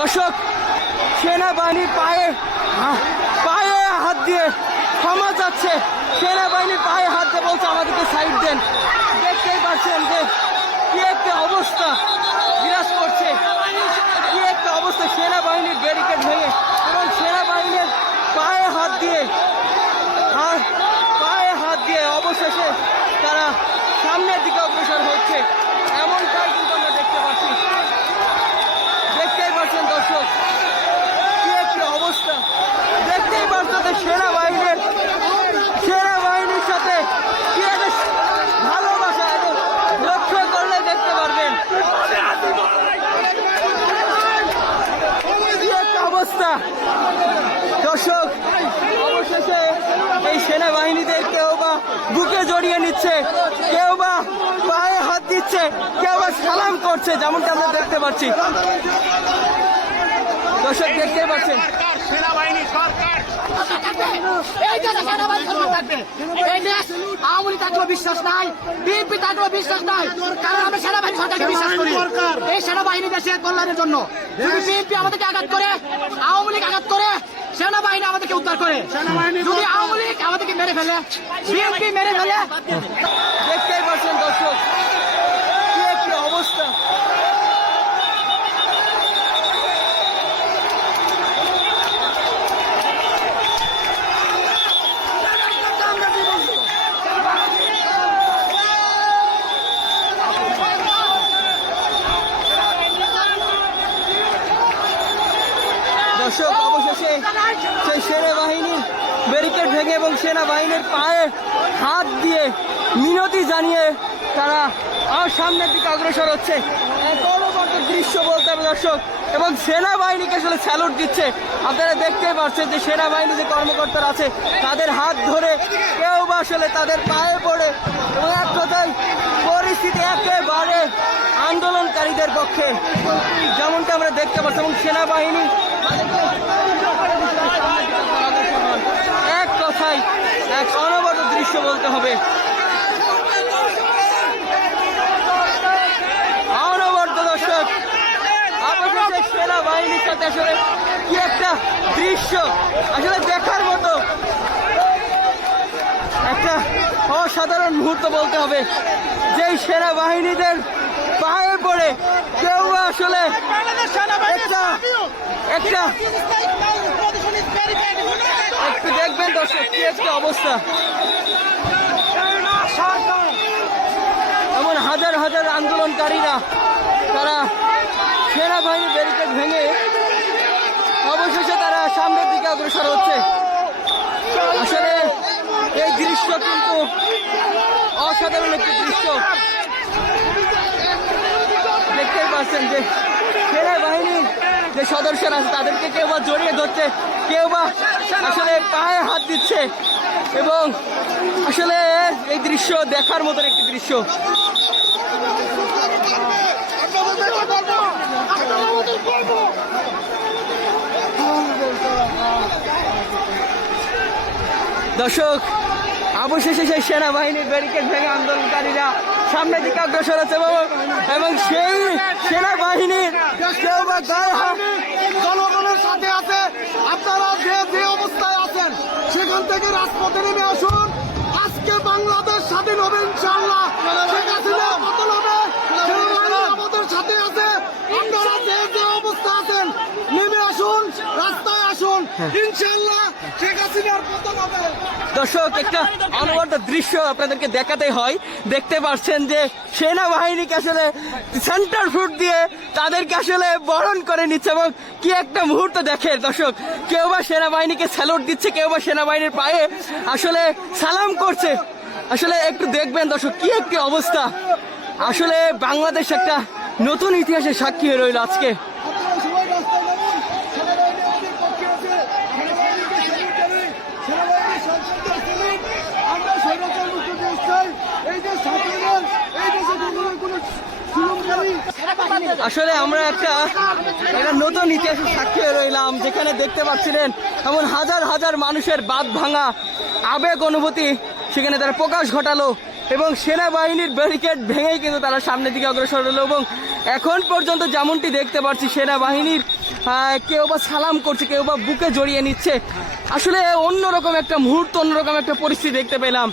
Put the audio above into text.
দর্শক, সেনাবাহিনীর পায়ে পায়ে হাত দিয়ে ক্ষমা চাচ্ছে। সেনাবাহিনীর পায়ে হাত দিয়ে বলছে, আমাদেরকে সাইড দেন। দেখতেই পাচ্ছেন যে কি একটা অবস্থা বিরাজ করছে। কি একটা অবস্থা, সেনাবাহিনীর ব্যারিকেড ভেঙে এবং সেনাবাহিনীর পায়ে হাত দিয়ে হাত পায়ে হাত দিয়ে অবশেষে তারা সামনের দিকে অগ্রসর হচ্ছে। এমনটাই কিন্তু আমরা দেখতে পাচ্ছি দেখতেই পাচ্ছেন দর্শক কি একটি অবস্থা দেখতেই পাচ্ছেন যে সেনাবাহিনীর সেনাবাহিনীর সাথে কি একটা ভালোবাসা এবং লক্ষ্য করলে দেখতে পারবেন কি একটা অবস্থা দর্শক অবশেষে এই সেনাবাহিনীদের কেউ বা নিচ্ছে কেউ বা পায়ে হাত দিচ্ছে কেউ বা সালাম করছে যেমনটা আমরা দেখতে পাচ্ছি। দর্শক দেখতে পাচ্ছেন। সেনাবাহিনী সরকার। আওয়ামী থাকলেও বিশ্বাস নাই বিএনপি থাকলেও বিশ্বাস নাই কারণ আমরা সেনাবাহিনী সরকারকে বিশ্বাস করি। এই সেনাবাহিনী দেশের কল্যাণের জন্য। যদি বিএনপি আমাদেরকে আঘাত করে আওয়ামী লীগ আঘাত করে সেনাবাহিনী আমাদেরকে উদ্ধার করে। যদি আওয়ামী লীগ আমাদেরকে মেরে ফেলে বিএনপি মেরে ফেলে দেখতেই পাচ্ছেন দর্শক কি একটি অবস্থা দর্শক, অবশেষে সেই সেনাবাহিনীর ব্যারিকেড ভেঙে এবং সেনাবাহিনীর পায়ে হাত দিয়ে মিনতি জানিয়ে তারা আর সামনের দিকে অগ্রসর হচ্ছে। দৃশ্য বলতে হবে দর্শক, এবং সেনাবাহিনীকে আসলে স্যালুট দিচ্ছে। আপনারা দেখতেই পাচ্ছেন যে সেনাবাহিনী যে কর্মকর্তারা আছে, তাদের হাত ধরে কেউ বা আসলে তাদের পায়ে পড়ে এবং এক কথায় পরিস্থিতি একেবারে আন্দোলনকারীদের পক্ষে। যেমনটা আমরা দেখতে পাচ্ছি, এবং সেনাবাহিনী এক কথায় এক অনবদ্য দৃশ্য বলতে হবে। অনবদ্য দর্শক অবশেষে সেনাবাহিনীর সাথে আসলে কি একটা দৃশ্য আসলে দেখার মতো। একটা অসাধারণ মুহূর্ত বলতে হবে যেই সেনাবাহিনীদের পায়ে পড়ে কেউ আসলে একটা একটা একটু দেখবেন দর্শক কি একটা অবস্থা। এমন হাজার হাজার আন্দোলনকারীরা, তারা সেনাবাহিনী ব্যারিকেড ভেঙে অবশেষে তারা সামনের দিকে অগ্রসর হচ্ছে। আসলে এই দৃশ্য কিন্তু অসাধারণ একটি দৃশ্য। দেখতেই পাচ্ছেন যে সেনাবাহিনীর যে সদস্যরা আছে, তাদেরকে কেউ বা জড়িয়ে ধরছে, কেউ বা আসলে পায়ে হাত দিচ্ছে। এবং আসলে এই দৃশ্য দেখার মতন একটি দৃশ্য। দর্শক, অবশেষে সেই সেনাবাহিনীর ব্যারিকেড ভেঙে আন্দোলনকারীরা সামনের দিকে অগ্রসর হচ্ছে এবং সেই হাত- জনগণের সাথে আছে। আপনারা যে যে অবস্থায় আছেন, সেখান থেকে রাজপথে নেমে আসুন। আজকে বাংলাদেশ স্বাধীন হবে ইনশাল্লাহ শেখ আমাদের সাথে আছে। আপনারা যে যে অবস্থা আছেন, নেমে আসুন। রাস্তায় আসুন ইনশাআল্লাহ শেখ হাসিনার পতন হবে। দর্শক একটা অনবদ্য দৃশ্য আপনাদেরকে দেখাতে হয়। দেখতে পাচ্ছেন যে সেনাবাহিনীকে আসলে সেন্টার ফুট দিয়ে তাদেরকে আসলে বরণ করে নিচ্ছে এবং কি একটা মুহূর্ত দেখে। দর্শক কেউ বা সেনাবাহিনীকে স্যালুট দিচ্ছে কেউ বা সেনাবাহিনীর পায়ে আসলে সালাম করছে। আসলে একটু দেখবেন দর্শক কি একটি অবস্থা। আসলে বাংলাদেশ একটা নতুন ইতিহাসের সাক্ষী হয়ে রইল আজকে আপনারা সবাই রাস্তায় নামুন সেনাবাহিনী আমাদের পক্ষে আছে সেনাবাহিনীকে স্যালুট জানাই সেনাবাহিনীর সন্তানদের স্যালুট আমরা স্বৈরাচার মুক্ত দেশ চাই এই দেশ স্বাধীন এই দেশে জনগণের কোনো জুলুমকারী আসলে আমরা একটা একটা নতুন ইতিহাসের সাক্ষী রইলাম, যেখানে দেখতে পাচ্ছিলেন এমন হাজার হাজার মানুষের বাদ ভাঙা আবেগ অনুভূতি সেখানে তারা প্রকাশ ঘটালো এবং সেনাবাহিনীর ব্যারিকেড ভেঙেই কিন্তু তারা সামনের দিকে অগ্রসর হলো এবং এখন পর্যন্ত যেমনটি দেখতে পাচ্ছি, সেনাবাহিনীর কেউ বা সালাম করছে, কেউ বা বুকে জড়িয়ে নিচ্ছে। আসলে অন্যরকম একটা মুহূর্ত, অন্যরকম একটা পরিস্থিতি দেখতে পেলাম।